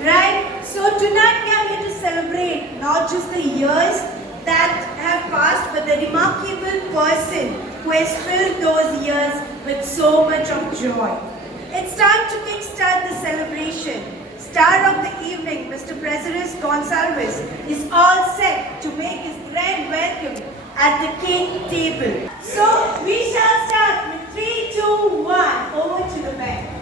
Right? So tonight we are here to celebrate not just the years that have passed, but the remarkable person who has filled those years with so much of joy. It's time to kickstart the celebration. Star of the evening, Mr. Prazeres Gonsalves, is all set to make his grand welcome at the cake table. So we shall start with 3, 2, 1. Over to the band.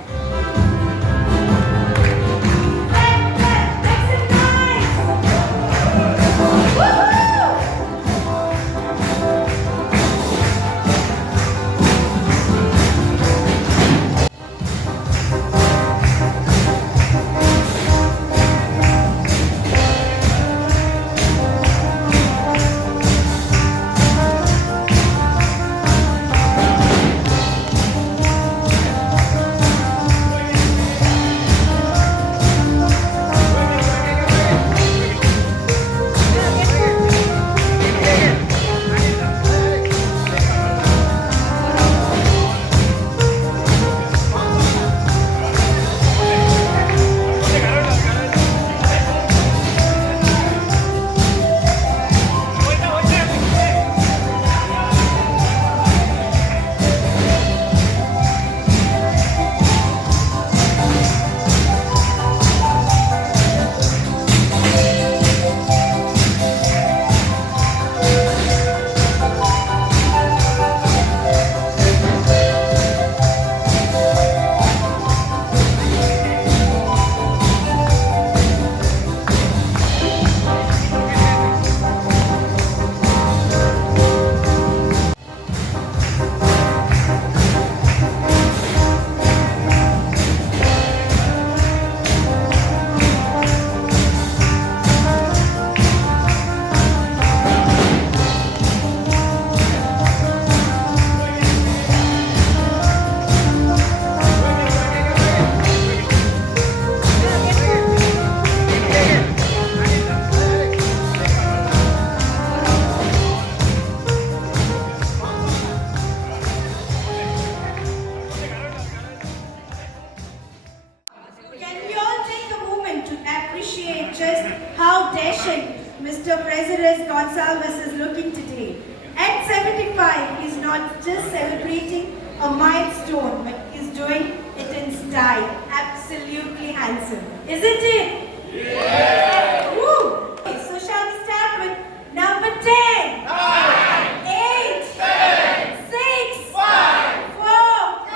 Just how dashing Mr. Prazeres Gonsalves is looking today. At 75, he's not just celebrating a milestone, but he's doing it in style. Absolutely handsome. Isn't it? Yeah! Woo! Okay, so shall we start with number 10? 9, 8, 7, 6, 5, 4,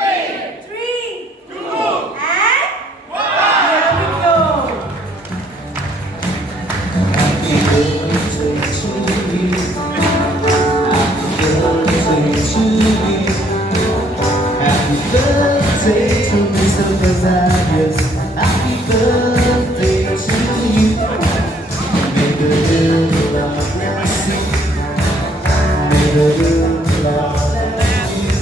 3, 2, and 1. Here we go. Happy birthday to Mr. Prazeres. Happy birthday to you. May the good Lord bless you. May the good Lord bless you.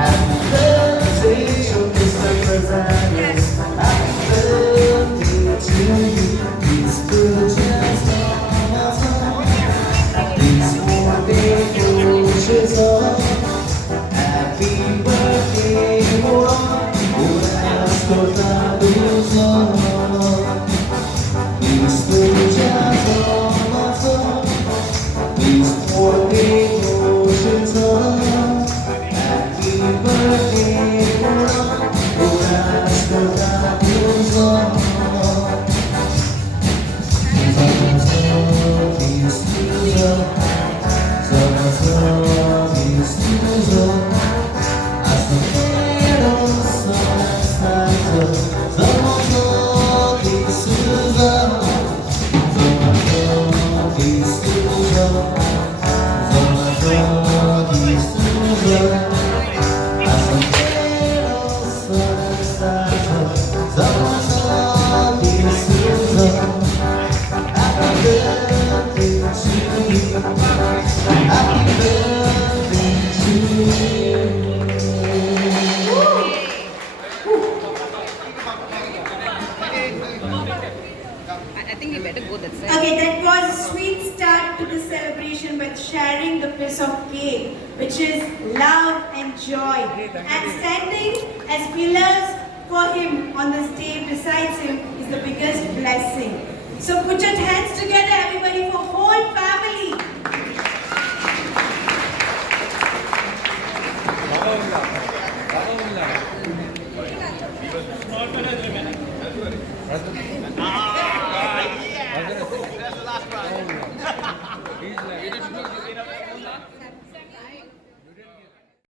Happy birthday to Mr. Prazeres. Happy birthday to you. Please put just on my tongue. Please hold the oceans on. Happy birthday, oh, has cortado o sol. Estou já tomando, escolhi hoje só. Happy birthday, oh, has cortado o sol. I think we better go that side. Okay, that was a sweet start to the celebration with sharing the piece of cake, which is love and joy. And standing as pillars for him on the stage beside him is the biggest So put your hands together, everybody, for whole family. He's like,